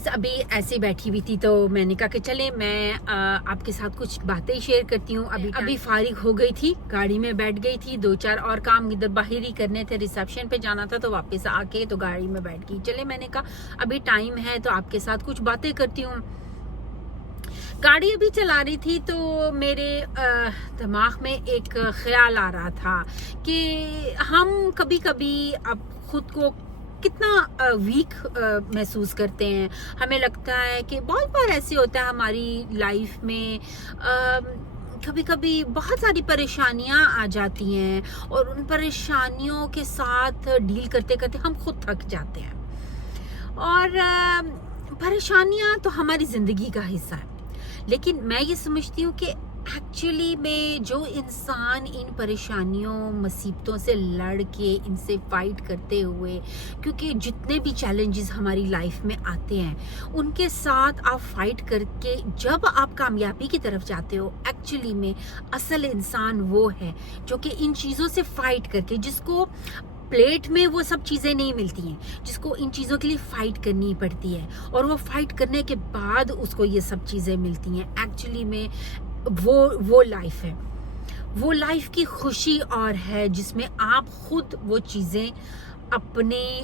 بس ابھی ایسے بیٹھی ہوئی تھی تو میں نے کہا کہ چلے میں آپ کے ساتھ کچھ باتیں شیئر کرتی ہوں. ابھی فارغ ہو گئی تھی, گاڑی میں بیٹھ گئی تھی, 2-4 اور کام ادھر باہر ہی کرنے تھے, ریسیپشن پہ جانا تھا تو واپس آ کے تو گاڑی میں بیٹھ گئی. چلے میں نے کہا ابھی ٹائم ہے تو آپ کے ساتھ کچھ باتیں کرتی ہوں. گاڑی ابھی چلا رہی تھی تو میرے دماغ میں ایک خیال آ رہا تھا کہ ہم کبھی کبھی اب خود کو کتنا ویک محسوس کرتے ہیں. ہمیں لگتا ہے کہ بہت بار ایسے ہوتا ہے ہماری لائف میں, کبھی کبھی بہت ساری پریشانیاں آ جاتی ہیں اور ان پریشانیوں کے ساتھ ڈیل کرتے کرتے ہم خود تھک جاتے ہیں. اور پریشانیاں تو ہماری زندگی کا حصہ ہے, لیکن میں یہ سمجھتی ہوں کہ ایکچولی میں جو انسان ان پریشانیوں مصیبتوں سے لڑ کے ان سے فائٹ کرتے ہوئے, کیونکہ جتنے بھی چیلنجز ہماری لائف میں آتے ہیں ان کے ساتھ آپ فائٹ کر کے جب آپ کامیابی کی طرف جاتے ہو, ایکچولی میں اصل انسان وہ ہے جو کہ ان چیزوں سے فائٹ کر کے, جس کو پلیٹ میں وہ سب چیزیں نہیں ملتی ہیں, جس کو ان چیزوں کے لیے فائٹ کرنی پڑتی ہے اور وہ فائٹ کرنے کے بعد اس کو یہ سب چیزیں ملتی ہیں. ایکچولی میں وہ لائف ہے, وہ لائف کی خوشی اور ہے جس میں آپ خود وہ چیزیں اپنے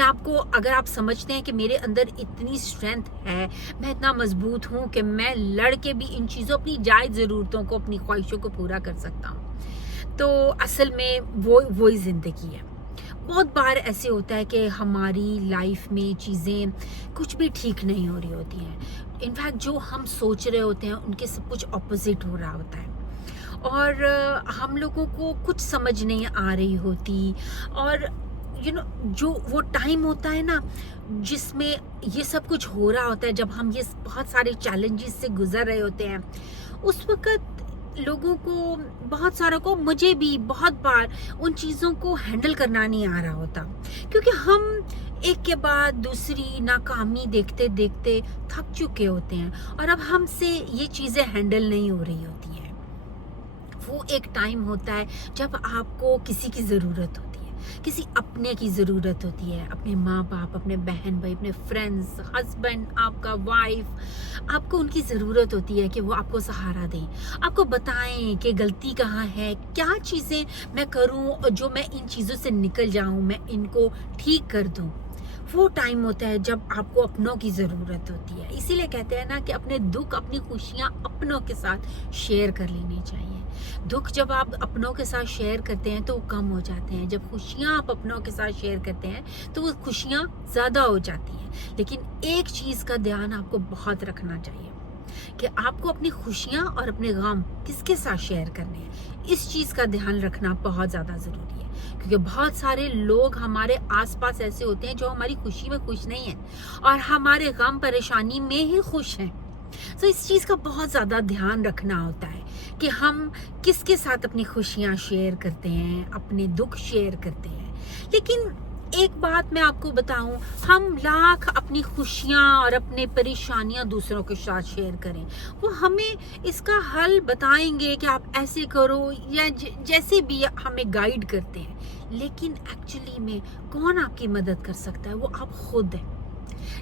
آپ کو, اگر آپ سمجھتے ہیں کہ میرے اندر اتنی اسٹرینتھ ہے, میں اتنا مضبوط ہوں کہ میں لڑ کے بھی ان چیزوں, اپنی جائز ضرورتوں کو, اپنی خواہشوں کو پورا کر سکتا ہوں, تو اصل میں وہی زندگی ہے. بہت بار ایسے ہوتا ہے کہ ہماری لائف میں چیزیں کچھ بھی ٹھیک نہیں ہو رہی ہوتی ہیں. انفیکٹ جو ہم سوچ رہے ہوتے ہیں ان کے سب کچھ اپوزٹ ہو رہا ہوتا ہے, اور ہم لوگوں کو کچھ سمجھ نہیں آ رہی ہوتی. اور جو وہ ٹائم ہوتا ہے نا جس میں یہ سب کچھ ہو رہا ہوتا ہے, جب ہم یہ بہت سارے چیلنجز سے گزر رہے ہوتے ہیں, اس وقت لوگوں کو, بہت ساروں کو, مجھے بھی بہت بار ان چیزوں کو ہینڈل کرنا نہیں آ رہا ہوتا, کیونکہ ہم ایک کے بعد دوسری ناکامی دیکھتے دیکھتے تھک چکے ہوتے ہیں اور اب ہم سے یہ چیزیں ہینڈل نہیں ہو رہی ہوتی ہیں. وہ ایک ٹائم ہوتا ہے جب آپ کو کسی کی ضرورت ہوتی ہے, کسی اپنے کی ضرورت ہوتی ہے, اپنے ماں باپ, اپنے بہن بھائی, اپنے فرینڈز, ہسبینڈ, آپ کا وائف, آپ کو ان کی ضرورت ہوتی ہے کہ وہ آپ کو سہارا دیں, آپ کو بتائیں کہ غلطی کہاں ہے, کیا چیزیں میں کروں جو میں ان چیزوں سے نکل جاؤں, میں ان کو ٹھیک کر دوں. وہ ٹائم ہوتا ہے جب آپ کو اپنوں کی ضرورت ہوتی ہے. اسی لیے کہتے ہیں نا کہ اپنے دکھ, اپنی خوشیاں اپنوں کے ساتھ شیئر کر لینی چاہیے. دکھ جب آپ اپنوں کے ساتھ شیئر کرتے ہیں تو وہ کم ہو جاتے ہیں, جب خوشیاں آپ اپنوں کے ساتھ شیئر کرتے ہیں تو وہ خوشیاں زیادہ ہو جاتی ہیں. لیکن ایک چیز کا دھیان آپ کو بہت رکھنا چاہیے کہ آپ کو اپنی خوشیاں اور اپنے غم کس کے ساتھ شیئر کرنے ہیں. اس چیز کا دھیان رکھنا بہت زیادہ ضروری ہے, کیونکہ بہت سارے لوگ ہمارے آس پاس ایسے ہوتے ہیں جو ہماری خوشی میں خوش نہیں ہیں اور ہمارے غم پریشانی میں ہی خوش ہیں. تو اس چیز کا بہت زیادہ دھیان رکھنا ہوتا ہے کہ ہم کس کے ساتھ اپنی خوشیاں شیئر کرتے ہیں, اپنے دکھ شیئر کرتے ہیں. لیکن ایک بات میں آپ کو بتاؤں, ہم لاکھ اپنی خوشیاں اور اپنے پریشانیاں دوسروں کے ساتھ شیئر کریں, وہ ہمیں اس کا حل بتائیں گے کہ آپ ایسے کرو یا جیسے بھی ہمیں گائیڈ کرتے ہیں, لیکن ایکچولی میں کون آپ کی مدد کر سکتا ہے, وہ آپ خود ہیں.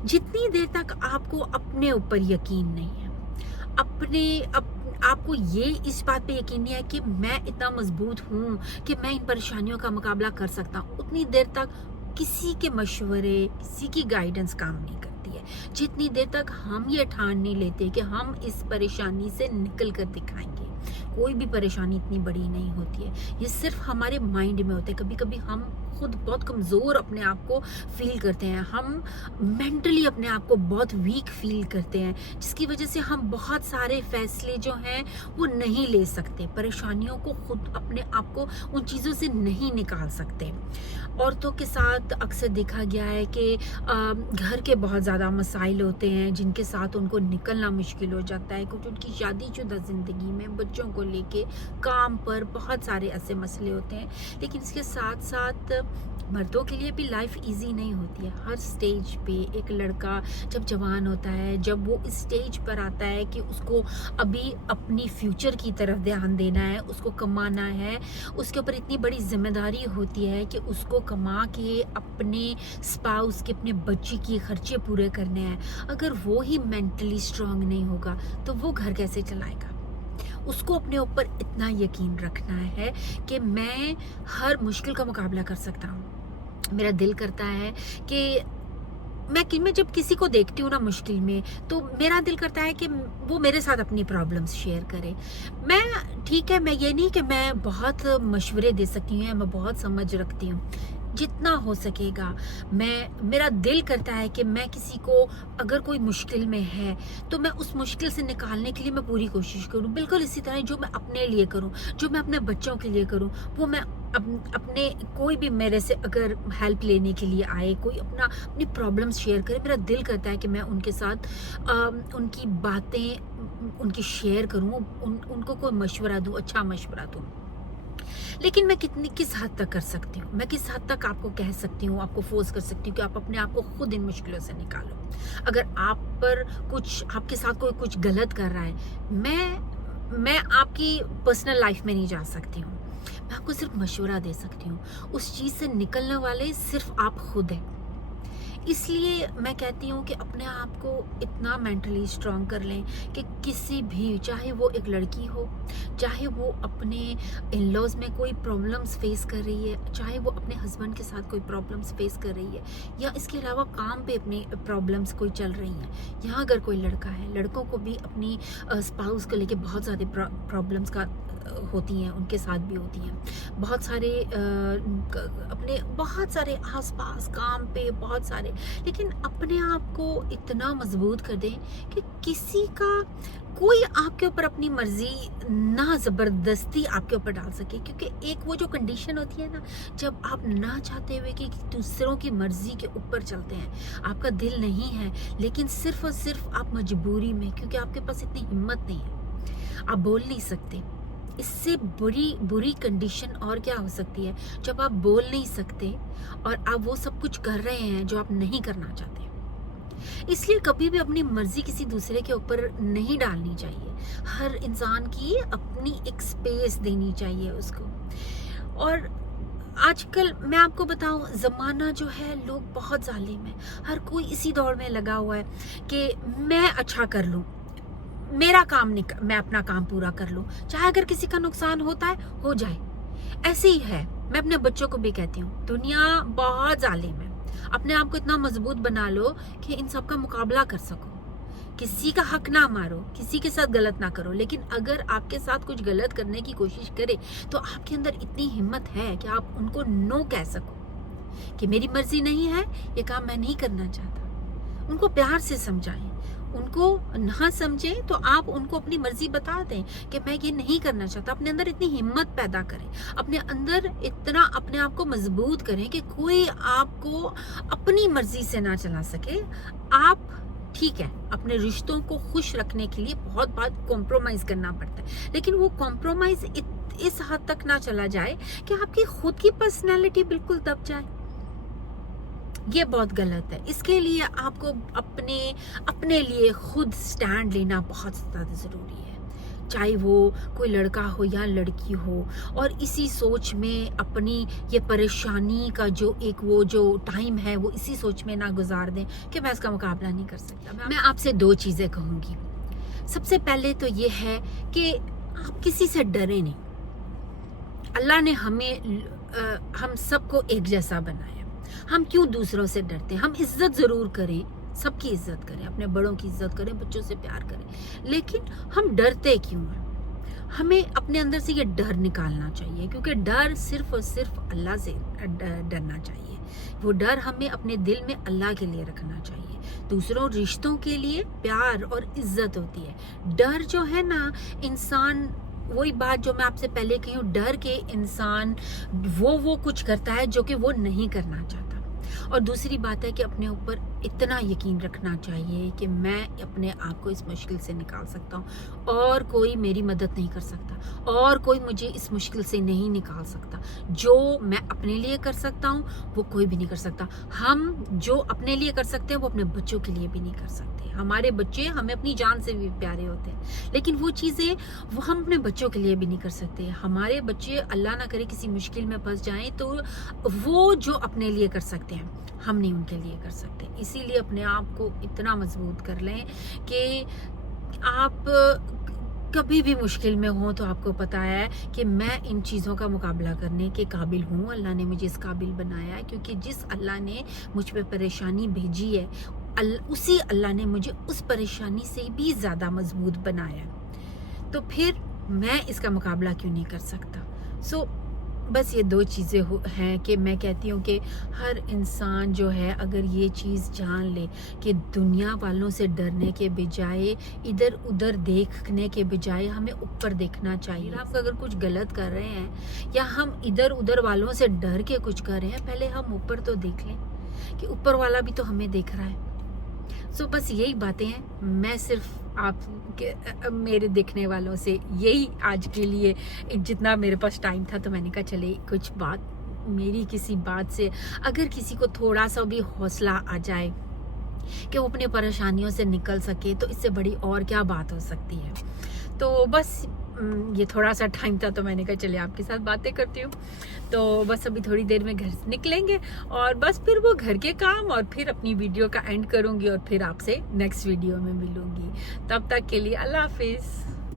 جتنی دیر تک آپ کو اپنے اوپر یقین نہیں ہے, آپ کو یہ اس بات پہ یقین نہیں ہے کہ میں اتنا مضبوط ہوں کہ میں ان پریشانیوں کا مقابلہ کر سکتا ہوں, اتنی دیر تک کسی کے مشورے, کسی کی گائیڈنس کام نہیں کرتی ہے. جتنی دیر تک ہم یہ ٹھان نہیں لیتے کہ ہم اس پریشانی سے نکل کر دکھائیں گے. کوئی بھی پریشانی اتنی بڑی نہیں ہوتی ہے, یہ صرف ہمارے مائنڈ میں ہوتا ہے. کبھی کبھی ہم خود بہت کمزور اپنے آپ کو فیل کرتے ہیں, ہم مینٹلی اپنے آپ کو بہت ویک فیل کرتے ہیں, جس کی وجہ سے ہم بہت سارے فیصلے جو ہیں وہ نہیں لے سکتے, پریشانیوں کو خود اپنے آپ کو ان چیزوں سے نہیں نکال سکتے. عورتوں کے ساتھ اکثر دیکھا گیا ہے کہ گھر کے بہت زیادہ مسائل ہوتے ہیں جن کے ساتھ ان کو نکلنا مشکل ہو جاتا ہے, کیونکہ ان کی شادی شدہ زندگی میں بچوں کو لے کے, کام پر بہت سارے ایسے مسئلے ہوتے ہیں. لیکن اس کے ساتھ ساتھ मर्दों के लिए भी लाइफ इजी नहीं होती है। हर स्टेज पे एक लड़का जब जवान होता है, जब वो इस स्टेज पर आता है कि उसको अभी अपनी फ्यूचर की तरफ ध्यान देना है, उसको कमाना है, उसके ऊपर इतनी बड़ी जिम्मेदारी होती है कि उसको कमा के अपने स्पाउस के, अपने बच्चे के खर्चे पूरे करने हैं। अगर वो ही मेंटली स्ट्रांग नहीं होगा तो वो घर कैसे चलाएगा? उसको अपने ऊपर इतना यकीन रखना है कि मैं हर मुश्किल का मुकाबला कर सकता हूँ। मेरा दिल करता है कि मैं जब किसी को देखती हूँ ना मुश्किल में, तो मेरा दिल करता है कि वो मेरे साथ अपनी प्रॉब्लम्स शेयर करे। मैं ठीक है, मैं ये नहीं कि मैं बहुत मशवरे दे सकती हूँ या मैं बहुत समझ रखती हूँ, जितना हो सकेगा मेरा दिल करता है कि मैं किसी को अगर कोई मुश्किल में है तो मैं उस मुश्किल से निकालने के लिए मैं पूरी कोशिश करूं। बिल्कुल इसी तरह जो मैं अपने लिए करूं, जो मैं अपने बच्चों के लिए करूं, वो मैं अपने कोई भी मेरे से अगर हेल्प लेने के लिए आए, कोई अपनी प्रॉब्लम्स शेयर करे, मेरा दिल करता है कि मैं उनके साथ उनकी बातें उनकी शेयर करूं, उनको कोई मशवरा दूं, अच्छा मशवरा दूं। लेकिन मैं किस हद तक कर सकती हूँ? मैं किस हद तक आपको कह सकती हूँ, आपको फोर्स कर सकती हूँ कि आप अपने आप को खुद इन मुश्किलों से निकालो? अगर आप पर आपके साथ कोई कुछ गलत कर रहा है, मैं आपकी पर्सनल लाइफ में नहीं जा सकती हूँ। मैं आपको सिर्फ मशवरा दे सकती हूँ। उस चीज़ से निकलने वाले सिर्फ आप खुद हैं। इसलिए मैं कहती हूँ कि अपने आप को इतना मेंटली स्ट्रांग कर लें कि किसी भी, चाहे वो एक लड़की हो, चाहे वो अपने इन लॉज में कोई प्रॉब्लम्स फेस कर रही है, चाहे वो अपने हस्बैंड के साथ कोई प्रॉब्लम्स फेस कर रही है, या इसके अलावा काम पे अपनी प्रॉब्लम्स कोई चल रही हैं। यहाँ अगर कोई लड़का है, लड़कों को भी अपनी स्पाउस को लेके बहुत ज़्यादा प्रॉब्लम्स का होती हैं, उनके साथ भी होती हैं। बहुत सारे अपने बहुत सारे आसपास काम पे बहुत सारे, लेकिन अपने आप को इतना मजबूत कर दें कि किसी का कोई आपके ऊपर अपनी मर्जी ना ज़बरदस्ती आपके ऊपर डाल सके। क्योंकि एक वो जो कंडीशन होती है ना, जब आप ना चाहते हुए कि दूसरों की मर्जी के ऊपर चलते हैं, आपका दिल नहीं है, लेकिन सिर्फ और सिर्फ आप मजबूरी में, क्योंकि आपके पास इतनी हिम्मत नहीं है, आप बोल नहीं सकते। इससे बुरी कंडीशन और क्या हो सकती है, जब आप बोल नहीं सकते और आप वो सब कुछ कर रहे हैं जो आप नहीं करना चाहते। इसलिए कभी भी अपनी मर्जी किसी दूसरे के ऊपर नहीं डालनी चाहिए। हर इंसान की अपनी एक स्पेस देनी चाहिए उसको। और आजकल मैं आपको बताऊं, ज़माना जो है, लोग बहुत जालिम है। हर कोई इसी दौड़ में लगा हुआ है कि मैं अच्छा कर लूं, मेरा काम मैं अपना काम पूरा कर लूं, चाहे अगर किसी का नुकसान होता है हो जाए। ऐसे ही है। मैं अपने बच्चों को भी कहती हूँ, दुनिया बहुत जालिम है। अपने आप को इतना मजबूत बना लो कि इन सब का मुकाबला कर सको। किसी का हक ना मारो, किसी के साथ गलत ना करो, लेकिन अगर आपके साथ कुछ गलत करने की कोशिश करे तो आपके अंदर इतनी हिम्मत है कि आप उनको नो कह सको कि मेरी मर्जी नहीं है, ये काम मैं नहीं करना चाहता। उनको प्यार से समझाएं। उनको ना समझे तो आप उनको अपनी मर्जी बता दें कि मैं ये नहीं करना चाहता। अपने अंदर इतनी हिम्मत पैदा करें, अपने अंदर इतना अपने आप को मजबूत करें कि कोई आपको अपनी मर्जी से ना चला सके। आप ठीक है, अपने रिश्तों को खुश रखने के लिए बहुत बार कॉम्प्रोमाइज करना पड़ता है, लेकिन वो कॉम्प्रोमाइज इस हद तक ना चला जाए कि आपकी खुद की पर्सनैलिटी बिल्कुल दब जाए। ये बहुत गलत है। इसके लिए आपको अपने लिए खुद स्टैंड लेना बहुत ज़्यादा ज़रूरी है, चाहे वो कोई लड़का हो या लड़की हो। और इसी सोच में अपनी ये परेशानी का जो टाइम है वो इसी सोच में ना गुजार दें कि मैं इसका मुकाबला नहीं कर सकता। मैं आपसे 2 चीज़ें कहूँगी। सबसे पहले तो ये है कि आप किसी से डरे नहीं। अल्लाह ने हम सबको एक जैसा बनाया। हम क्यों दूसरों से डरते हैं? हम इज्जत ज़रूर करें, सबकी इज्जत करें, अपने बड़ों की इज्जत करें, बच्चों से प्यार करें, लेकिन हम डरते क्यों हैं? हमें अपने अंदर से ये डर निकालना चाहिए, क्योंकि डर सिर्फ और सिर्फ अल्लाह से डरना चाहिए। वो डर हमें अपने दिल में अल्लाह के लिए रखना चाहिए। दूसरों रिश्तों के लिए प्यार और इज्जत होती है। डर जो है ना, इंसान, वही बात जो मैं आपसे पहले कही हूँ, डर के इंसान वो कुछ करता है जो कि वो नहीं करना चाहता। और दूसरी बात है कि अपने ऊपर इतना यकीन रखना चाहिए कि मैं अपने आप को इस मुश्किल से निकाल सकता हूँ और कोई मेरी मदद नहीं कर सकता और कोई मुझे इस मुश्किल से नहीं निकाल सकता। जो मैं अपने लिए कर सकता हूँ वो कोई भी नहीं कर सकता। हम जो अपने लिए कर सकते हैं वो अपने बच्चों के लिए भी नहीं कर सकते। हमारे बच्चे हमें अपनी जान से भी प्यारे होते हैं, लेकिन वो चीज़ें वो हम अपने बच्चों के लिए भी नहीं कर सकते। हमारे बच्चे अल्लाह ना करे किसी मुश्किल में फंस जाएं तो वो जो अपने लिए कर सकते हैं हम नहीं उनके लिए कर सकते। इसीलिए अपने आप को इतना मजबूत कर लें कि आप कभी भी मुश्किल में हो तो आपको पता है कि मैं इन चीज़ों का मुकाबला करने के काबिल हूँ। अल्लाह ने मुझे इस काबिल बनाया है, क्योंकि जिस अल्लाह ने मुझ पे परेशानी भेजी है उसी अल्लाह ने मुझे उस परेशानी से भी ज़्यादा मजबूत बनाया है। तो फिर मैं इसका मुकाबला क्यों नहीं कर सकता। सो बस ये दो चीज़ें हैं कि मैं कहती हूँ कि हर इंसान जो है अगर ये चीज़ जान ले कि दुनिया वालों से डरने के बजाय इधर उधर देखने के बजाय हमें ऊपर देखना चाहिए। आप अगर कुछ गलत कर रहे हैं या हम इधर उधर वालों से डर के कुछ कर रहे हैं, पहले हम ऊपर तो देख लें कि ऊपर वाला भी तो हमें देख रहा है। सो बस यही बातें हैं। मैं सिर्फ आप मेरे देखने वालों से यही आज के लिए, जितना मेरे पास टाइम था तो मैंने कहा चले कुछ बात, मेरी किसी बात से अगर किसी को थोड़ा सा भी हौसला आ जाए कि वो अपनी परेशानियों से निकल सके, तो इससे बड़ी और क्या बात हो सकती है। तो बस ये थोड़ा सा टाइम था तो मैंने कहा चले आपके साथ बातें करती हूँ। तो बस अभी थोड़ी देर में घर से निकलेंगे और बस फिर वो घर के काम और फिर अपनी वीडियो का एंड करूँगी और फिर आपसे नेक्स्ट वीडियो में मिलूँगी। तब तक के लिए अल्लाह हाफिज़।